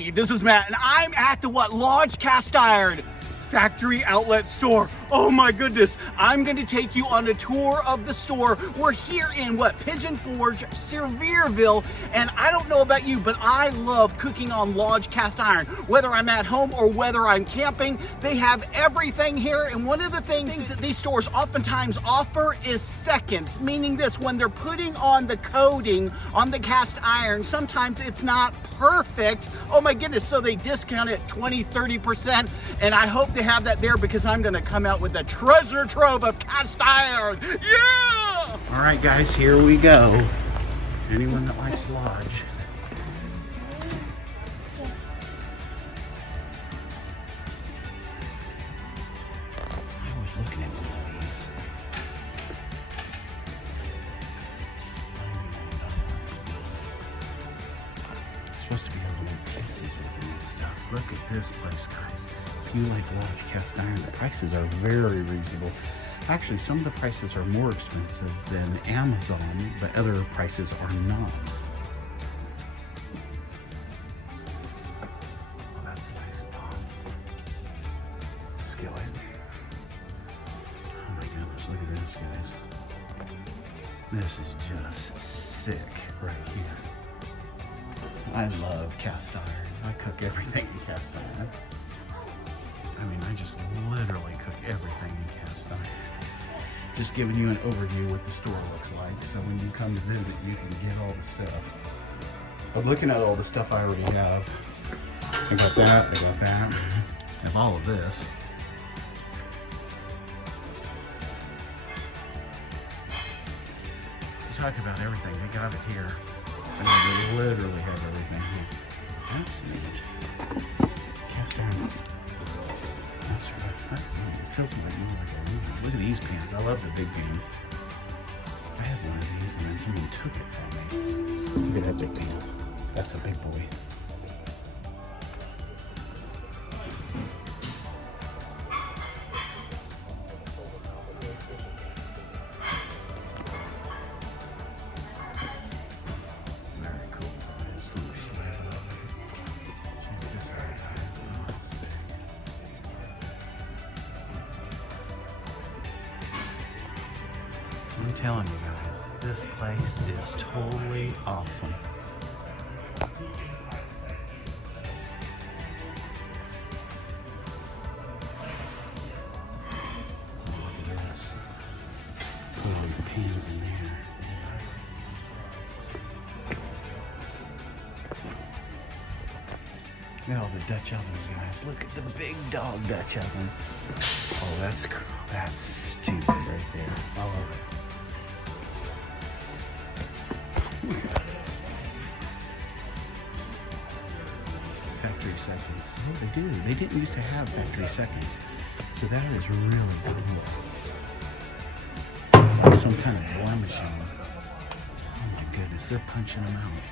Hey, this is Matt, and I'm at the Lodge Cast Iron Factory Outlet Store. Oh my goodness, I'm gonna take you on a tour of the store. We're here in Pigeon Forge, Sevierville, and I don't know about you, but I love cooking on Lodge Cast Iron. Whether I'm at home or whether I'm camping, they have everything here, and one of the things that these stores oftentimes offer is seconds, meaning this, when they're putting on the coating on the cast iron, sometimes it's not perfect. Oh my goodness, so they discount it 20-30%, and I hope they have that there because I'm gonna come out with a treasure trove of cast iron. Yeah! All right, guys, here we go. Anyone that likes Lodge. I was looking at one of these. I'm supposed to be able to make pizzas with them and stuff. Look at this place, guys. If you like Lodge Cast Iron, the prices are very reasonable. Actually, some of the prices are more expensive than Amazon, but other prices are not. Oh, that's a nice pot. Skillet. Oh my goodness, look at this, guys. This is just sick right here. I love cast iron. I cook everything in cast iron. I mean, I just literally cook everything in cast iron. Just giving you an overview of what the store looks like, so when you come to visit, you can get all the stuff. I'm looking at all the stuff I already have. I got that, I got that. I have all of this. You talk about everything, they got it here. I mean, they literally have everything here. That's neat. Cast iron. That's right. That's neat. It feels like more like a room. Look at these pans. I love the big pans. I had one of these and then someone took it from me. Look at that big pan. That's a big boy. I'm telling you guys, this place is totally awesome. Look at this. Put all the pans in there. Look at all the Dutch ovens, guys. Look at the big dog Dutch oven. Oh, that's cool. That's stupid right there. I love it. Factory seconds. Oh, they do. They didn't used to have factory seconds. So that is really cool. Like some kind of blemishing. Oh my goodness, they're punching them out.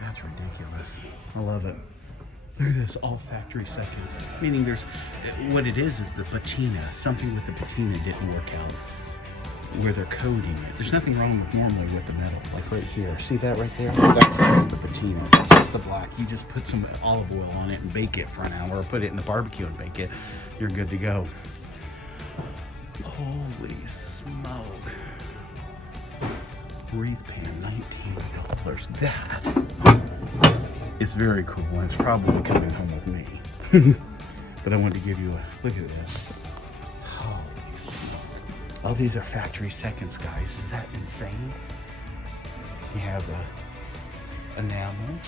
That's ridiculous. I love it. Look at this, all factory seconds. Meaning there's, what it is the patina. Something with the patina didn't work out. Where they're coating it. There's nothing wrong with normally with the metal. Like right here. See that right there? That's the patina. That's just the black. You just put some olive oil on it and bake it for an hour, or put it in the barbecue and bake it. You're good to go. Holy smoke. Wreath pan, $19. That is very cool, and it's probably coming home with me. But I wanted to give you a look at this. Oh, these are factory seconds, guys. Is that insane? You have a enamel,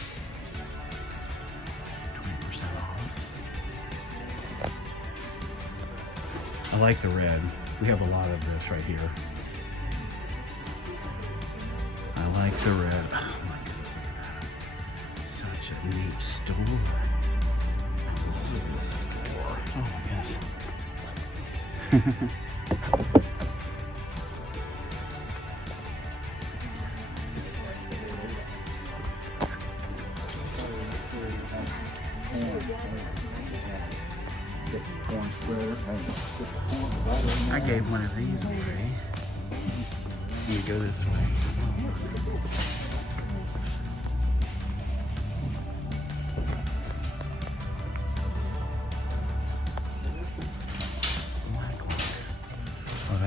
20% off. I like the red. We have a lot of this right here. I like the red. Oh my goodness, look at that. Such a neat store. I love this store. Oh my gosh. I gave one of these away. Let me go this way.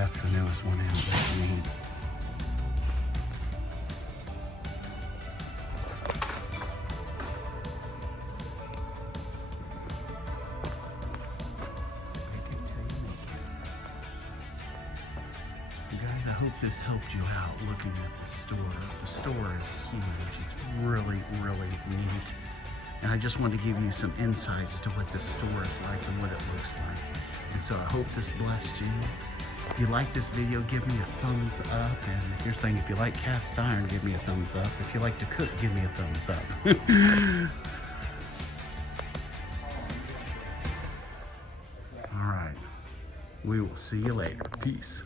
that's the newest one out. That's neat. You guys, I hope this helped you out looking at the store. The store is huge. It's really, really neat. And I just wanted to give you some insights to what this store is like and what it looks like. And so I hope this blessed you. If you like this video, give me a thumbs up. And here's the thing, if you like cast iron, give me a thumbs up. If you like to cook, give me a thumbs up. All right, we will see you later. Peace.